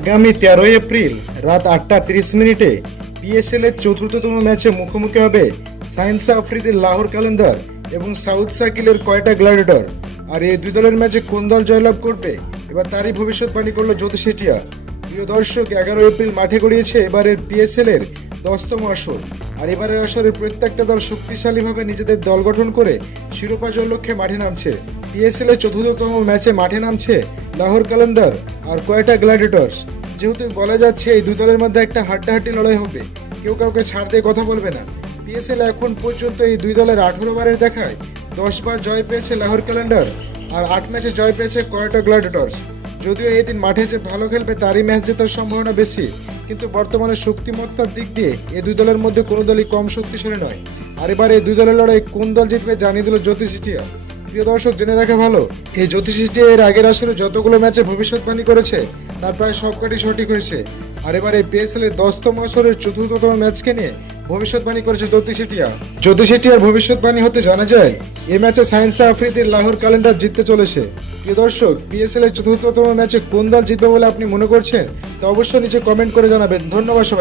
আগামী 13 এপ্রিল রাত 8:30 পিএসএল এর চতুর্থতম ম্যাচে মুখোমুখি হবে সায়েন্স আফ্রিদির লাহোর কালেন্দার এবং সাউথ সার্কিলের কোয়েটা গ্ল্যাডিয়েটর। আর এই দুই দলের ম্যাচে কোন দল জয়লাভ করবে এবার তারই ভবিষ্যৎবাণী করলো জ্যোতি শেঠিয়া। প্রিয় দর্শক, 11 এপ্রিল মাঠে গড়িয়েছে এবারের পিএসএল এর 10তম আসর। আর এবারের আসরের প্রত্যেকটা দল শক্তিশালীভাবে নিজেদের দল গঠন করে শিরোপা জয়ের লক্ষ্যে মাঠে নামছে। পিএসএল এর চতুর্থতম ম্যাচে মাঠে নামছে লাহোর কালেন্দার আর কোয়েটা গ্ল্যাডিয়েটর্স। যেহেতু বলা যাচ্ছে এই দুই দলের মধ্যে একটা হাড্ডাহাড্ডি লড়াই হবে, কেউ কাউকে ছাড় দিয়ে কথা বলবে না। পিএসএল এখন পর্যন্ত এই দুই দলের 18 বারের দেখায় 10 বার জয় পেয়েছে লাহোর কালেন্ডার আর 8 ম্যাচে জয় পেয়েছে কোয়েটা গ্ল্যাডিয়েটর্স। যদিও এই দিন মাঠে যে ভালো খেলবে তারই ম্যাচ জেতার সম্ভাবনা বেশি, কিন্তু বর্তমানে শক্তিমত্তার দিক দিয়ে এই দুই দলের মধ্যে কোনো দলই কম শক্তিশালী নয়। আর এবার এই দুই দলের লড়াই কোন দল জিতবে জানিয়ে দিল জ্যোতি শেঠিয়া। প্রিয় দর্শক, জেনে রাখা ভালো, এই জ্যোতি শেঠিয়া এর আগের আসরে যতগুলো ম্যাচে ভবিষ্যৎবাণী করেছে তার প্রায় সবকটি সঠিক হয়েছে। আর এবার এই পিএসএল এর 10তম আসরের চতুর্থতম ম্যাচকে নিয়ে ভবিষ্যৎবাণী করেছে জ্যোতি শেঠিয়া। জ্যোতি শেঠিয়ার ভবিষ্যৎবাণী হতে জানা যায় এই ম্যাচে সায়েন্স আফ্রিদির লাহোর কালেন্ডার জিততে চলেছে। প্রিয় দর্শক, পিএসএল এর চতুর্থতম ম্যাচে কোন দল জিতবে বলে আপনি মনে করছেন তা অবশ্যই নিচে কমেন্ট করে জানাবেন। ধন্যবাদ সবাই।